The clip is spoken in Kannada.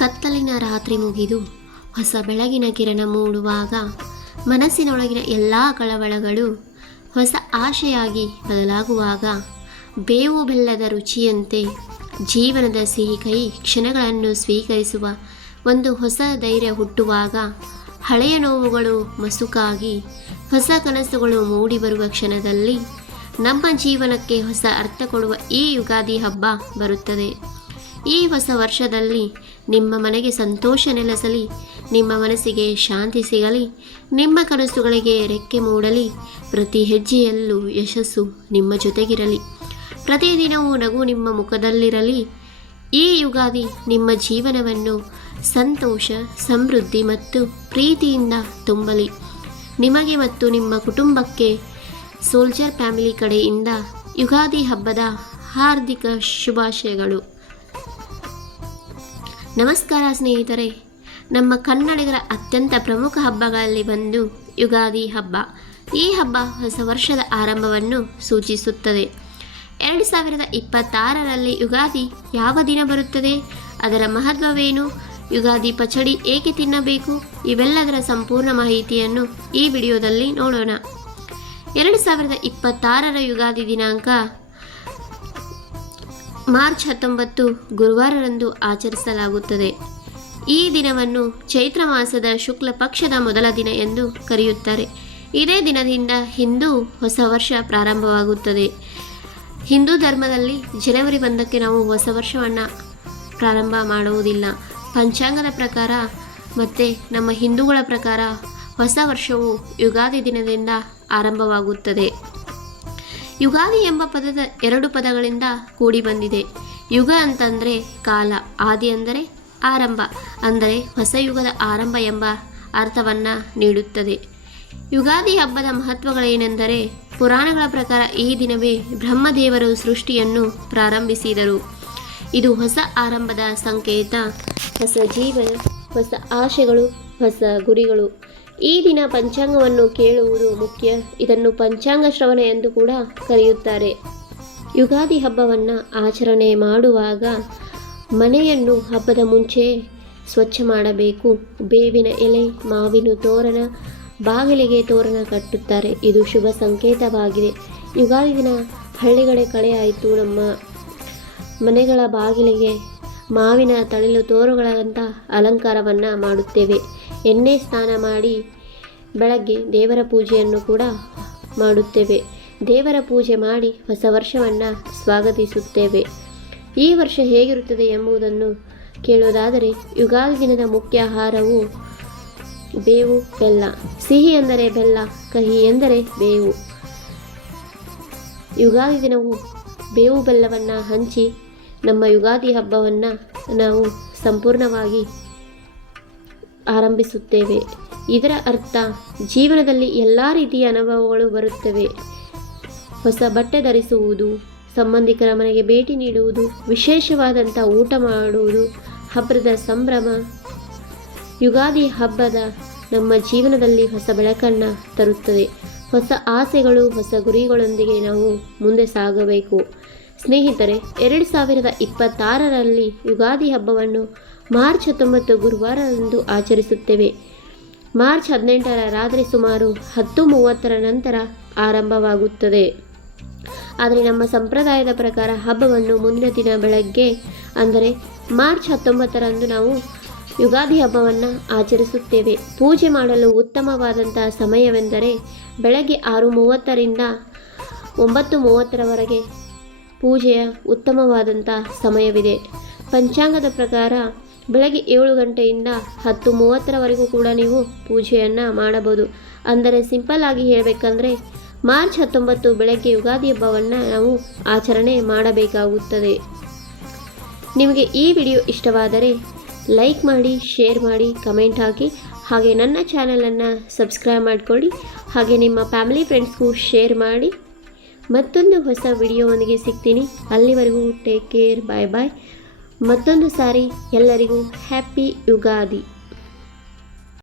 ಕತ್ತಲಿನ ರಾತ್ರಿ ಮುಗಿದು ಹೊಸ ಬೆಳಗಿನ ಕಿರಣ ಮೂಡುವಾಗ ಮನಸ್ಸಿನೊಳಗಿನ ಎಲ್ಲ ಕಳವಳಗಳು ಹೊಸ ಆಶೆಯಾಗಿ ಬದಲಾಗುವಾಗ ಬೇವು ಬೆಲ್ಲದ ರುಚಿಯಂತೆ ಜೀವನದ ಸಿಹಿ ಕೈ ಕ್ಷಣಗಳನ್ನು ಸ್ವೀಕರಿಸುವ ಒಂದು ಹೊಸ ಧೈರ್ಯ ಹುಟ್ಟುವಾಗ ಹಳೆಯ ನೋವುಗಳು ಮಸುಕಾಗಿ ಹೊಸ ಕನಸುಗಳು ಮೂಡಿಬರುವ ಕ್ಷಣದಲ್ಲಿ ನಮ್ಮ ಜೀವನಕ್ಕೆ ಹೊಸ ಅರ್ಥ ಕೊಡುವ ಈ ಯುಗಾದಿ ಹಬ್ಬ ಬರುತ್ತದೆ. ಈ ಹೊಸ ವರ್ಷದಲ್ಲಿ ನಿಮ್ಮ ಮನೆಗೆ ಸಂತೋಷ ನೆಲೆಸಲಿ, ನಿಮ್ಮ ಮನಸ್ಸಿಗೆ ಶಾಂತಿ ಸಿಗಲಿ, ನಿಮ್ಮ ಕನಸುಗಳಿಗೆ ರೆಕ್ಕೆ ಮೂಡಲಿ, ಪ್ರತಿ ಹೆಜ್ಜೆಯಲ್ಲೂ ಯಶಸ್ಸು ನಿಮ್ಮ ಜೊತೆಗಿರಲಿ, ಪ್ರತಿದಿನವೂ ನಗು ನಿಮ್ಮ ಮುಖದಲ್ಲಿರಲಿ. ಈ ಯುಗಾದಿ ನಿಮ್ಮ ಜೀವನವನ್ನು ಸಂತೋಷ, ಸಮೃದ್ಧಿ ಮತ್ತು ಪ್ರೀತಿಯಿಂದ ತುಂಬಲಿ. ನಿಮಗೆ ಮತ್ತು ನಿಮ್ಮ ಕುಟುಂಬಕ್ಕೆ ಸೋಲ್ಜರ್ ಫ್ಯಾಮಿಲಿ ಕಡೆಯಿಂದ ಯುಗಾದಿ ಹಬ್ಬದ ಹಾರ್ದಿಕ ಶುಭಾಶಯಗಳು. ನಮಸ್ಕಾರ ಸ್ನೇಹಿತರೆ, ನಮ್ಮ ಕನ್ನಡಿಗರ ಅತ್ಯಂತ ಪ್ರಮುಖ ಹಬ್ಬಗಳಲ್ಲಿ ಒಂದು ಯುಗಾದಿ ಹಬ್ಬ. ಈ ಹಬ್ಬ ಹೊಸ ವರ್ಷದ ಆರಂಭವನ್ನು ಸೂಚಿಸುತ್ತದೆ. 2026ರಲ್ಲಿ ಯುಗಾದಿ ಯಾವ ದಿನ ಬರುತ್ತದೆ, ಅದರ ಮಹತ್ವವೇನು, ಯುಗಾದಿ ಪಚಡಿ ಏಕೆ ತಿನ್ನಬೇಕು, ಇವೆಲ್ಲದರ ಸಂಪೂರ್ಣ ಮಾಹಿತಿಯನ್ನು ಈ ವಿಡಿಯೋದಲ್ಲಿ ನೋಡೋಣ. 2026ರ ಯುಗಾದಿ ದಿನಾಂಕ ಮಾರ್ಚ್ 19 ಗುರುವಾರರಂದು ಆಚರಿಸಲಾಗುತ್ತದೆ. ಈ ದಿನವನ್ನು ಚೈತ್ರ ಮಾಸದ ಶುಕ್ಲ ಪಕ್ಷದ ಮೊದಲ ದಿನ ಎಂದು ಕರೆಯುತ್ತಾರೆ. ಇದೇ ದಿನದಿಂದ ಹಿಂದೂ ಹೊಸ ವರ್ಷ ಪ್ರಾರಂಭವಾಗುತ್ತದೆ. ಹಿಂದೂ ಧರ್ಮದಲ್ಲಿ ಜನವರಿ 1ಕ್ಕೆ ನಾವು ಹೊಸ ವರ್ಷವನ್ನು ಪ್ರಾರಂಭ ಮಾಡುವುದಿಲ್ಲ. ಪಂಚಾಂಗದ ಪ್ರಕಾರ ಮತ್ತು ನಮ್ಮ ಹಿಂದೂಗಳ ಪ್ರಕಾರ ಹೊಸ ವರ್ಷವು ಯುಗಾದಿ ದಿನದಿಂದ ಆರಂಭವಾಗುತ್ತದೆ. ಯುಗಾದಿ ಎಂಬ ಪದದ 2 ಪದಗಳಿಂದ ಕೂಡಿ ಬಂದಿದೆ. ಯುಗ ಅಂತಂದರೆ ಕಾಲ, ಆದಿ ಅಂದರೆ ಆರಂಭ, ಅಂದರೆ ಹೊಸ ಯುಗದ ಆರಂಭ ಎಂಬ ಅರ್ಥವನ್ನು ನೀಡುತ್ತದೆ. ಯುಗಾದಿ ಹಬ್ಬದ ಮಹತ್ವಗಳೇನೆಂದರೆ, ಪುರಾಣಗಳ ಪ್ರಕಾರ ಈ ದಿನವೇ ಬ್ರಹ್ಮದೇವರು ಸೃಷ್ಟಿಯನ್ನು ಪ್ರಾರಂಭಿಸಿದರು. ಇದು ಹೊಸ ಆರಂಭದ ಸಂಕೇತ, ಹೊಸ ಜೀವನ, ಹೊಸ ಆಶೆಗಳು, ಹೊಸ ಗುರಿಗಳು. ಈ ದಿನ ಪಂಚಾಂಗವನ್ನು ಕೇಳುವುದು ಮುಖ್ಯ. ಇದನ್ನು ಪಂಚಾಂಗ ಶ್ರವಣ ಎಂದು ಕೂಡ ಕರೆಯುತ್ತಾರೆ. ಯುಗಾದಿ ಹಬ್ಬವನ್ನು ಆಚರಣೆ ಮಾಡುವಾಗ ಮನೆಯನ್ನು ಹಬ್ಬದ ಮುಂಚೆ ಸ್ವಚ್ಛ ಮಾಡಬೇಕು. ಬೇವಿನ ಎಲೆ, ಮಾವಿನ ತೋರಣ, ಬಾಗಿಲಿಗೆ ತೋರಣ ಕಟ್ಟುತ್ತಾರೆ. ಇದು ಶುಭ ಸಂಕೇತವಾಗಿದೆ. ಯುಗಾದಿ ದಿನ ಹಳ್ಳಿಗಡೆ ಕಳೆ ಆಯಿತು, ನಮ್ಮ ಮನೆಗಳ ಬಾಗಿಲಿಗೆ ಮಾವಿನ ತಳಿಲು ತೋರುಗಳಂಥ ಅಲಂಕಾರವನ್ನು ಮಾಡುತ್ತೇವೆ. ಎಣ್ಣೆ ಸ್ನಾನ ಮಾಡಿ ಬೆಳಗ್ಗೆ ದೇವರ ಪೂಜೆಯನ್ನು ಕೂಡ ಮಾಡುತ್ತೇವೆ. ದೇವರ ಪೂಜೆ ಮಾಡಿ ಹೊಸ ವರ್ಷವನ್ನು ಸ್ವಾಗತಿಸುತ್ತೇವೆ. ಈ ವರ್ಷ ಹೇಗಿರುತ್ತದೆ ಎಂಬುದನ್ನು ಕೇಳುವುದಾದರೆ, ಯುಗಾದಿ ದಿನದ ಮುಖ್ಯ ಆಹಾರವು ಬೇವು ಬೆಲ್ಲ. ಸಿಹಿ ಎಂದರೆ ಬೆಲ್ಲ, ಕಹಿ ಎಂದರೆ ಬೇವು. ಯುಗಾದಿ ದಿನವು ಬೇವು ಬೆಲ್ಲವನ್ನು ಹಂಚಿ ನಮ್ಮ ಯುಗಾದಿ ಹಬ್ಬವನ್ನು ನಾವು ಸಂಪೂರ್ಣವಾಗಿ ಆರಂಭಿಸುತ್ತೇವೆ. ಇದರ ಅರ್ಥ ಜೀವನದಲ್ಲಿ ಎಲ್ಲ ರೀತಿಯ ಅನುಭವಗಳು ಬರುತ್ತವೆ. ಹೊಸ ಬಟ್ಟೆ ಧರಿಸುವುದು, ಸಂಬಂಧಿಕರ ಮನೆಗೆ ಭೇಟಿ ನೀಡುವುದು, ವಿಶೇಷವಾದಂಥ ಊಟ ಮಾಡುವುದು, ಹಬ್ಬದ ಸಂಭ್ರಮ. ಯುಗಾದಿ ಹಬ್ಬದ ನಮ್ಮ ಜೀವನದಲ್ಲಿ ಹೊಸ ಬೆಳಕನ್ನು ತರುತ್ತದೆ. ಹೊಸ ಆಸೆಗಳು, ಹೊಸ ಗುರಿಗಳೊಂದಿಗೆ ನಾವು ಮುಂದೆ ಸಾಗಬೇಕು. ಸ್ನೇಹಿತರೆ, 2026ರಲ್ಲಿ ಯುಗಾದಿ ಹಬ್ಬವನ್ನು ಮಾರ್ಚ್ 19 ಗುರುವಾರದಂದು ಆಚರಿಸುತ್ತೇವೆ. ಮಾರ್ಚ್ 18ರ ರಾತ್ರಿ ಸುಮಾರು 10:30ರ ನಂತರ ಆರಂಭವಾಗುತ್ತದೆ. ಆದರೆ ನಮ್ಮ ಸಂಪ್ರದಾಯದ ಪ್ರಕಾರ ಹಬ್ಬವನ್ನು ಮುಂದಿನ ದಿನ ಬೆಳಗ್ಗೆ ಅಂದರೆ ಮಾರ್ಚ್ 19ರಂದು ನಾವು ಯುಗಾದಿ ಹಬ್ಬವನ್ನು ಆಚರಿಸುತ್ತೇವೆ. ಪೂಜೆ ಮಾಡಲು ಉತ್ತಮವಾದಂಥ ಸಮಯವೆಂದರೆ ಬೆಳಗ್ಗೆ 6:30ರಿಂದ 9:30ರವರೆಗೆ ಪೂಜೆಯ ಉತ್ತಮವಾದಂಥ ಸಮಯವಿದೆ. ಪಂಚಾಂಗದ ಪ್ರಕಾರ ಬೆಳಗ್ಗೆ 7 ಗಂಟೆಯಿಂದ 10:30ರವರೆಗೂ ಕೂಡ ನೀವು ಪೂಜೆಯನ್ನು ಮಾಡಬಹುದು. ಅಂದರೆ ಸಿಂಪಲ್ ಆಗಿ ಹೇಳಬೇಕಂದ್ರೆ ಮಾರ್ಚ್ 19 ಬೆಳಗ್ಗೆ ಯುಗಾದಿ ಹಬ್ಬವನ್ನು ನಾವು ಆಚರಣೆ ಮಾಡಬೇಕಾಗುತ್ತದೆ. ನಿಮಗೆ ಈ ವಿಡಿಯೋ ಇಷ್ಟವಾದರೆ ಲೈಕ್ ಮಾಡಿ, ಶೇರ್ ಮಾಡಿ, ಕಮೆಂಟ್ ಹಾಕಿ. ಹಾಗೆ ನನ್ನ ಚಾನಲನ್ನು ಸಬ್ಸ್ಕ್ರೈಬ್ ಮಾಡಿಕೊಳ್ಳಿ. ಹಾಗೆ ನಿಮ್ಮ ಫ್ಯಾಮಿಲಿ ಫ್ರೆಂಡ್ಸ್ಗೂ ಶೇರ್ ಮಾಡಿ. ಮತ್ತೊಂದು ಹೊಸ ವಿಡಿಯೋವೊಂದಿಗೆ ಸಿಗ್ತೀನಿ. ಅಲ್ಲಿವರೆಗೂ ಟೇಕ್ ಕೇರ್, ಬಾಯ್ ಬಾಯ್. ಮತ್ತೊಂದು ಸಾರಿ ಎಲ್ಲರಿಗೂ ಹ್ಯಾಪಿ ಯುಗಾದಿ.